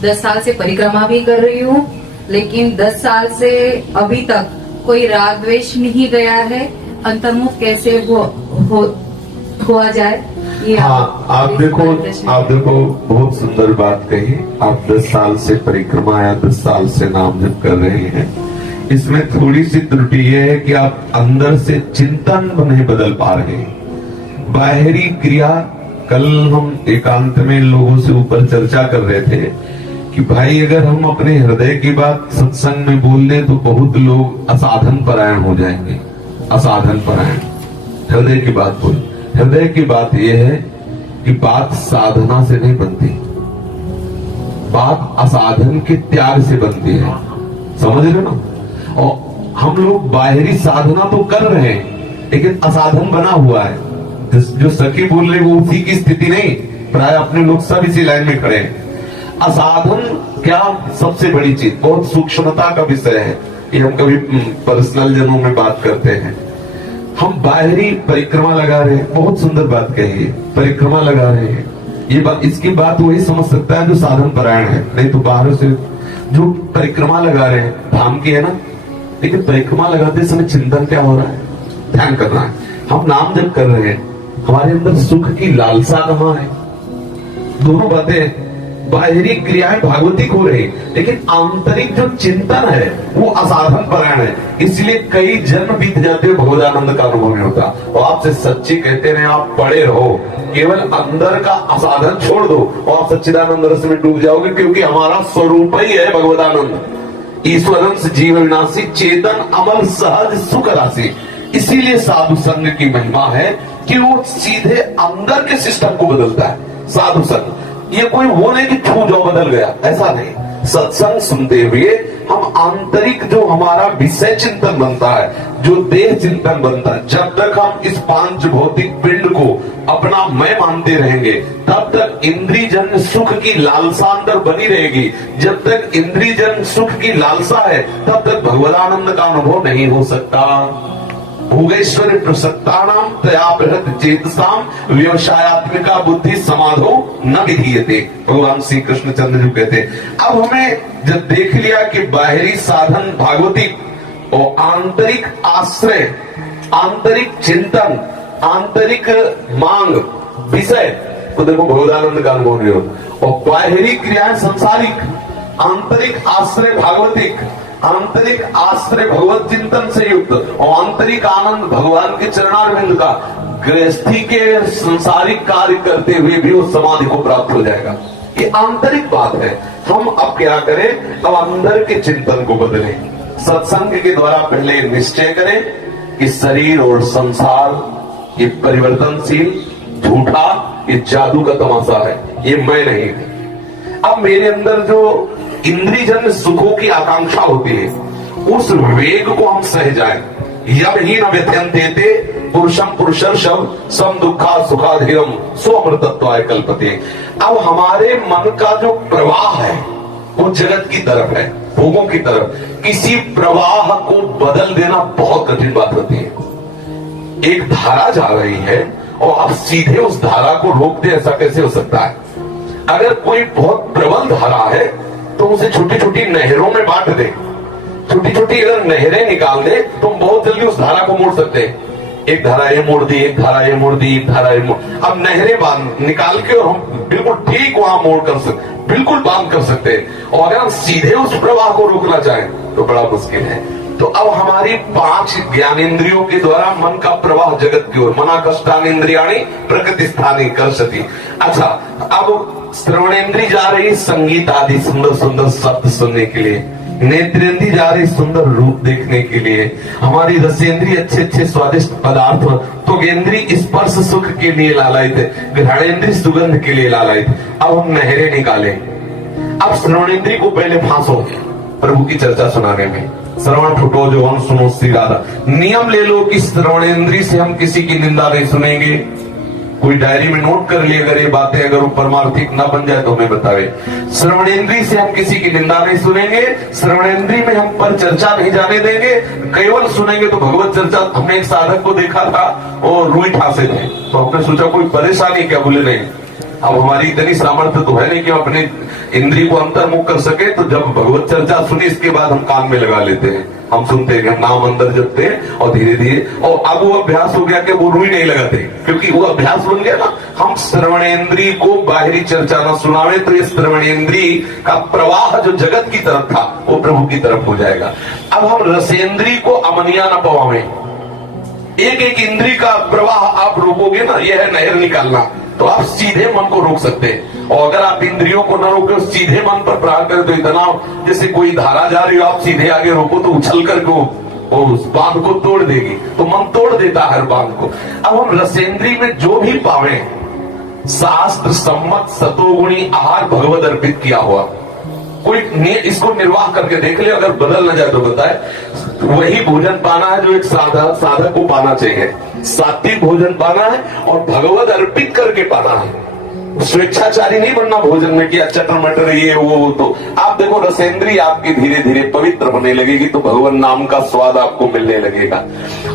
10 साल से परिक्रमा भी कर रही हूँ, लेकिन 10 साल से अभी तक कोई राग द्वेष नहीं गया है। अंतर्मुख कैसे हुआ जाए, ये हाँ, आप देखो बहुत सुंदर बात कही। आप 10 साल से परिक्रमा या 10 साल से नाम जप कर रहे हैं। इसमें थोड़ी सी त्रुटि यह है कि आप अंदर से चिंतन नहीं बदल पा रहे। बाहरी क्रिया, कल हम एकांत में लोगों से ऊपर चर्चा कर रहे थे कि भाई अगर हम अपने हृदय की बात सत्संग में बोल दें तो बहुत लोग असाधन परायण हो जाएंगे। असाधन परायण, हृदय की बात बोल। हृदय की बात यह है कि बात साधना से नहीं बनती, बात असाधन के त्याग से बनती है। समझ रहे ना? और हम लोग बाहरी साधना तो कर रहे हैं, लेकिन असाधन बना हुआ है। जो सखी बोल रहे वो उसी की स्थिति नहीं, प्राय अपने लोग सब इसी लाइन में खड़े हैं। असाधन क्या सबसे बड़ी चीज, बहुत सूक्ष्मता का विषय है। ये हम कभी पर्सनल जनों में बात करते हैं। हम बाहरी परिक्रमा लगा रहे हैं, बहुत सुंदर बात कही है, परिक्रमा लगा रहे हैं। ये बात, इसकी बात वही समझ सकता है जो साधन परायण है, नहीं तो बाहर से जो परिक्रमा लगा रहे हैं, धाम की है ना, लेकिन परिक्रमा लगाते समय चिंतन क्या हो रहा है, ध्यान करना है। हम नाम जप कर रहे हैं, हमारे अंदर सुख की लालसा कहाँ है? दोनों बातें, बाहरी क्रियाएं भागवतिक हो रही, लेकिन आंतरिक जो चिंतन है वो असाधन परायण है। इसलिए कई जन्म बीत जाते हैं, भगवदानंद का अनुभव नहीं होता। और आपसे सच्ची कहते रहे, आप पड़े रहो, केवल अंदर का असाधन छोड़ दो और आप सच्चिदानंद रस में डूब जाओगे, क्योंकि हमारा स्वरूप ही है भगवदानंद। ईश्वरंस जीव विनाशी, चेतन अमल सहज सुख राशि। इसीलिए साधु संग की महिमा है कि वो सीधे अंदर के सिस्टम को बदलता है। साधु संग ये कोई वो नहीं कि छू जाओ बदल गया, ऐसा नहीं। सत्संग सुनते हुए हम आंतरिक जो हमारा विषय चिंतन बनता है, जो देह चिंतन बनता है, जब तक हम इस पांच भौतिक पिंड को अपना मैं मानते रहेंगे, तब तक इंद्रियजन्य सुख की लालसा अंदर बनी रहेगी। जब तक इंद्रियजन्य सुख की लालसा है, तब तक भगवदानंद का अनुभव नहीं हो सकता। भोगेश्वर प्रसक्तानाम तया बृहत चेतसाम व्यवसायत्मिका बुद्धि समाधो न विधीयते। भगवान श्री कृष्ण चंद्र जी कहते। अब हमें जब देख लिया कि बाहरी साधन भागवतिक और आंतरिक आश्रय, आंतरिक चिंतन, आंतरिक मांग विषय, तो देखो भगवदानंद का अनुभव नहीं हो। और बाहरी क्रियाएं संसारिक, आंतरिक आश्रय भागवतिक, आंतरिक आश्रय भगवत चिंतन से युक्त और आंतरिक आनंद भगवान के चरणारविंद का, गृहस्थी के संसारिक कार्य करते हुए भी उस समाधि को प्राप्त हो जाएगा। ये आंतरिक बात है। हम अब क्या करें? अब अंदर के चिंतन को बदलें। सत्संग के द्वारा पहले निश्चय करें कि शरीर और संसार ये परिवर्तनशील, झूठा, ये जादू का तमाशा है, ये मैं नहीं। अब मेरे अंदर जो इंद्रियजन्य सुखों की आकांक्षा होती है, उस वेग को हम सह जाएं। यम ही न व्यथयन्ते ते पुरुषम पुरुषर्षभ सम दुखा सुखाधीरम स्वअमृतत्वाय कल्पते। अब हमारे मन का जो प्रवाह है वो जगत की तरफ है, भोगों की तरफ। किसी प्रवाह को बदल देना बहुत कठिन बात होती है। एक धारा जा रही है और आप सीधे उस धारा को रोक दे, ऐसा कैसे हो सकता है? अगर कोई बहुत प्रबल धारा है तो उसे छोटी छोटी नहरों में बांट दे। छोटी छोटी अगर नहरें निकाल दे तो हम बहुत जल्दी उस धारा को मोड़ सकते हैं। एक धारा ये मोड़ दी, एक धारा ये मोड़ दी, एक धारा ये मोड़, अब नहरें बांध निकाल के और हम बिल्कुल ठीक वहां मोड़ कर सकते, बिल्कुल बांध कर सकते हैं। और अगर हम सीधे उस प्रवाह को रोकना चाहें तो बड़ा मुश्किल है। तो अब हमारी 5 ज्ञानेंद्रियों के द्वारा मन का प्रवाह जगत की ओर, मना कष्टानेन्द्रियाणि प्रकृति स्थानी कर्षति। अच्छा, अब श्रवणेन्द्रिय जा रही संगीत आदि सुंदर सुंदर शब्द सुनने के लिए, नेत्रेंद्रिय जा रही सुंदर रूप देखने के लिए, हमारी रसेंद्रिय अच्छे अच्छे स्वादिष्ट पदार्थ, त्वगेंद्रिय स्पर्श सुख के लिए लालायित है, घ्राणेन्द्रिय सुगंध के लिए लालायित। अब हम नहरें निकालें। अब श्रवणेन्द्रिय को पहले फांसो प्रभु की चर्चा सुनाने में। श्रवण फुटो जो हम सुनो श्री राधा। नियम ले लो कि श्रवणेन्द्रिय से हम किसी की निंदा नहीं सुनेंगे। कोई डायरी में नोट कर लिए, अगर ये बातें अगर वो परमार्थिक ना बन जाए तो हमें बतावे। श्रवणेन्द्रिय से हम किसी की निंदा नहीं सुनेंगे, श्रवणेन्द्रिय में हम पर चर्चा नहीं जाने देंगे, केवल सुनेंगे तो भगवत चर्चा। हमने एक साधक को देखा था और रुई ठासे थे, तो हमने सोचा कोई परेशानी क्या? बोले नहीं, अब हमारी इतनी सामर्थ्य तो है नहीं कि हम अपने इंद्रिय को अंतर्मुख कर सके, तो जब भगवत चर्चा सुनी इसके बाद हम कान में लगा लेते हैं, हम सुनते हैं, हम नाम अंदर जपते हैं और धीरे धीरे, और अब वो अभ्यास हो गया कि वो रुई नहीं लगाते, क्योंकि वो अभ्यास बन गया ना। हम श्रवणेन्द्रिय को बाहरी चर्चा न सुनावे तो ये श्रवणेन्द्रिय का प्रवाह जो जगत की तरफ था वो प्रभु की तरफ हो जाएगा। अब हम रसेंद्रिय को अमनिया न पवावे, एक एक इंद्रिय का प्रवाह आप रोकोगे ना, यह है नहर निकालना, तो आप सीधे मन को रोक सकते हैं। और अगर आप इंद्रियों को न रोके सीधे मन पर प्रहार करें तो इतना, जैसे कोई धारा जा रही हो, आप सीधे आगे रोको तो उछल करके वो उस बांध को तोड़ देगी, तो मन तोड़ देता है हर बांध को। अब हम रसेंद्रिय में जो भी पावे, शास्त्र सम्मत सतोगुणी आहार भगवत अर्पित किया हुआ, कोई इसको निर्वाह करके देख ले, अगर बदल न जाए तो बताए। वही भोजन पाना है जो एक साधक को पाना चाहिए, सात्विक भोजन पाना है और भगवत अर्पित करके पाना है। स्वेच्छाचारी नहीं बनना भोजन में कि चटर मटर ये वो। तो आप देखो रसेंद्रिय आपकी धीरे धीरे पवित्र होने लगेगी, तो भगवान नाम का स्वाद आपको मिलने लगेगा।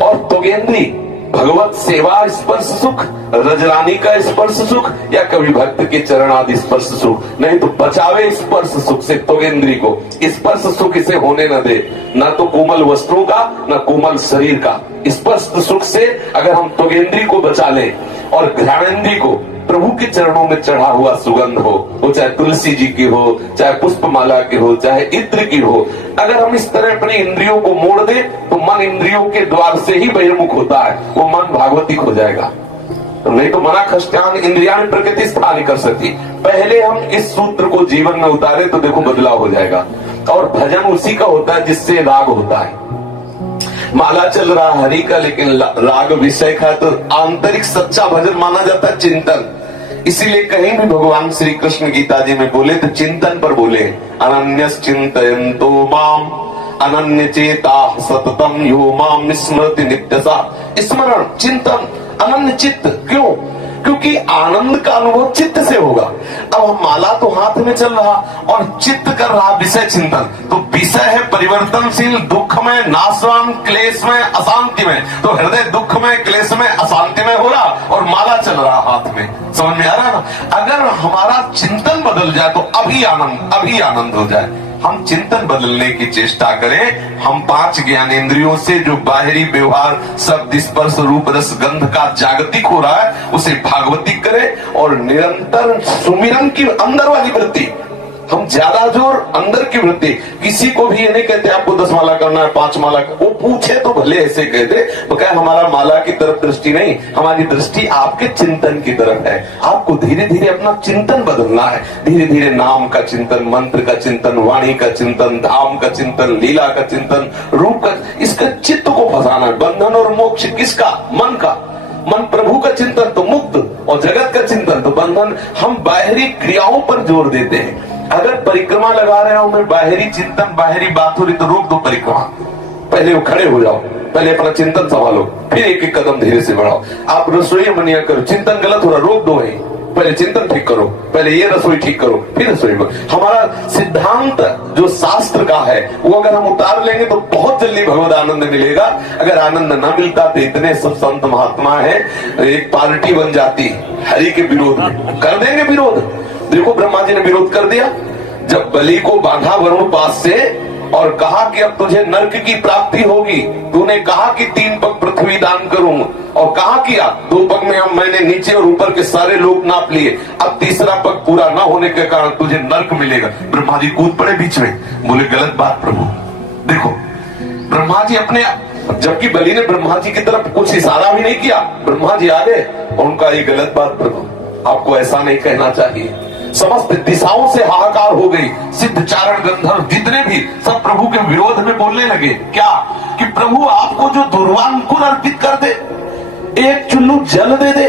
और त्वगेंद्रिय भगवत सेवा स्पर्श सुख, रजरानी का स्पर्श सुख, या कभी भक्त के चरण आदि स्पर्श सुख, नहीं तो बचावे स्पर्श सुख से त्वगेंद्रिय को। स्पर्श सुख इसे होने न दे, न तो कोमल वस्त्रों का न कोमल शरीर का। स्पर्श सुख से अगर हम त्वगेंद्रिय को बचा ले और घ्राणेन्द्रिय को प्रभु के चरणों में चढ़ा हुआ सुगंध हो, वो चाहे तुलसी जी की हो, चाहे पुष्पमाला की हो, चाहे इत्र की हो, अगर हम इस तरह अपनी इंद्रियों को मोड़ दे तो मन इंद्रियों के द्वार से ही बहिर्मुख होता है, वो मन भागवतिक हो जाएगा। नहीं तो मना खष्टान इंद्रिया में प्रकृति स्थान नहीं कर सकती। पहले हम इस सूत्र को जीवन में उतारे तो देखो बदलाव हो जाएगा। और भजन उसी का होता है जिससे राग होता है। माला चल रहा हरि का, लेकिन राग विषय का, तो आंतरिक सच्चा भजन माना जाता है चिंतन। इसीलिए कहीं भी भगवान श्री कृष्ण गीता जी में बोले तो चिंतन पर बोले, अनन्यस चिंतयन्तो माम अनन्य चेता सततम यो माम स्मृति नित्यसा। स्मरण, चिंतन, अनन्य चित्त। क्यों? क्योंकि आनंद का अनुभव चित्त से होगा। अब हम माला तो हाथ में चल रहा और चित्त कर रहा विषय चिंतन, तो विषय है परिवर्तनशील, दुख में, नाशवान, क्लेश में, अशांति में, तो हृदय दुख में, क्लेश में, अशांति में हो रहा और माला चल रहा हाथ में। समझ में आ रहा ना? अगर हमारा चिंतन बदल जाए तो अभी आनंद हो जाए। हम चिंतन बदलने की चेष्टा करें। हम 5 ज्ञानेंद्रियों से जो बाहरी व्यवहार शब्द स्पर्श रूप रस गंध का जागतिक हो रहा है उसे भागवतिक करें और निरंतर सुमिरन की अंदर वाली वृत्ति, हम ज्यादा जोर अंदर की वृत्ति। किसी को भी ये नहीं कहते आपको 10 माला करना है, 5 माला, वो पूछे तो भले ऐसे कहते, तो क्या हमारा माला की तरफ दृष्टि नहीं, हमारी दृष्टि आपके चिंतन की तरफ है। आपको धीरे धीरे अपना चिंतन बदलना है। धीरे धीरे नाम का चिंतन, मंत्र का चिंतन, वाणी का चिंतन, धाम का चिंतन, लीला का चिंतन, रूप का, इसके चित्त को फंसाना है। बंधन और मोक्ष किसका? मन का। मन प्रभु का चिंतन तो मुक्त और जगत का चिंतन तो बंधन। हम बाहरी क्रियाओं पर जोर देते हैं। अगर परिक्रमा लगा रहे हो, मैं बाहरी चिंतन, बाहरी बात हो रही तो रोक दो परिक्रमा, पहले वो खड़े हो जाओ, पहले अपना चिंतन संभालो, फिर एक एक कदम धीरे से बढ़ाओ। आप रसोई बनिया करो, चिंतन गलत हो रहा, रोक दो वहीं, पहले चिंतन ठीक करो, पहले ये रसोई ठीक करो, फिर रसोई में। हमारा सिद्धांत जो शास्त्र का है वो अगर हम उतार लेंगे तो बहुत जल्दी भगवत आनंद मिलेगा। अगर आनंद न मिलता तो इतने सब संत महात्मा है, एक पार्टी बन जाती हरि के विरोध में, कर देंगे विरोध। देखो ब्रह्मा जी ने विरोध कर दिया जब बलि को बांधा वरुण पास से और कहा कि अब तुझे नर्क की प्राप्ति होगी। तूने कहा कि 3 पग पृथ्वी दान करूं और कहा किया 2 पग में हम मैंने नीचे और ऊपर के सारे लोग नाप लिए, अब तीसरा पग पूरा ना होने के कारण तुझे नर्क मिलेगा। ब्रह्मा जी कूद पड़े बीच में, बोले गलत बात प्रभु। देखो ब्रह्मा जी अपने, जबकि बलि ने ब्रह्मा जी की तरफ कुछ इशारा भी नहीं किया, ब्रह्मा जी आ गए और उनका ये गलत बात प्रभु, आपको ऐसा नहीं कहना चाहिए। समस्त दिशाओं से हाहाकार हो गई। सिद्ध चारण गंधर्व जितने भी सब प्रभु के विरोध में बोलने लगे। क्या? कि प्रभु आपको जो दुर्वांकुर अर्पित कर दे, एक चुल्लू जल दे दे,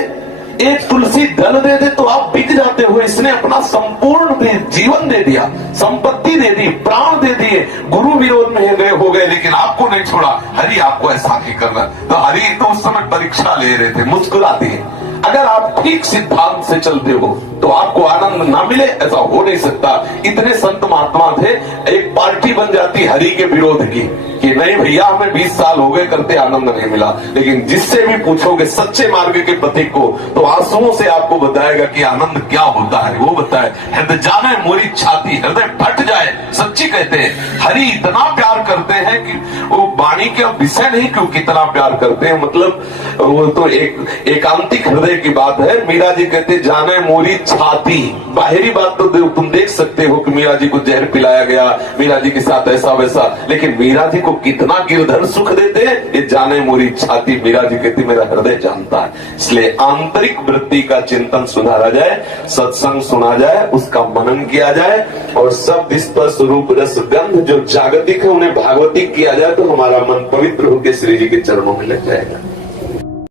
एक तुलसी दल दे दे तो आप बिक जाते हो। इसने अपना संपूर्ण जीवन दे दिया, संपत्ति दे दी, प्राण दे दिए, गुरु विरोध में गए हो गए, लेकिन आपको नहीं छोड़ा। हरि आपको ऐसा नहीं करना। तो हरि तो उस समय परीक्षा ले रहे थे, मुस्कुरा दिए। अगर आप ठीक सिद्धांत से चलते हो तो आपको आनंद ना मिले, ऐसा हो नहीं सकता। इतने संत महात्मा थे, एक पार्टी बन जाती हरि के विरोध की कि नहीं भैया हमें 20 साल हो गए करते आनंद नहीं मिला। लेकिन जिससे भी पूछोगे सच्चे मार्ग के पथिक को तो आंसुओं से आपको बताएगा कि आनंद क्या होता है। वो बताए हृदय जाने मोरी छाती, हृदय फट जाए। सच्ची कहते हैं हरि इतना प्यार करते हैं कि वो वाणी का विषय नहीं क्यों कितना प्यार करते हैं, मतलब वो तो एक एकांतिक हृदय की बात है। मीरा जी कहते जाने मोरी छाती। बाहरी बात तो तुम देख सकते हो कि मीरा जी को जहर पिलाया गया, मीरा जी के साथ ऐसा वैसा, लेकिन मीरा जी को कितना गिरधर सुख देते हैं ये जाने मोरी छाती। मीरा जी कहती मेरा हृदय जानता है। इसलिए आंतरिक वृत्ति का चिंतन सुधारा जाए, सत्संग सुना जाए, उसका मनन किया जाए और शब्द स्पर्श रूप रस गंध जो जागतिक है उन्हें भागवतिक किया जाए तो हमारा मन पवित्र होकर श्री जी के चरणों में लग जाएगा।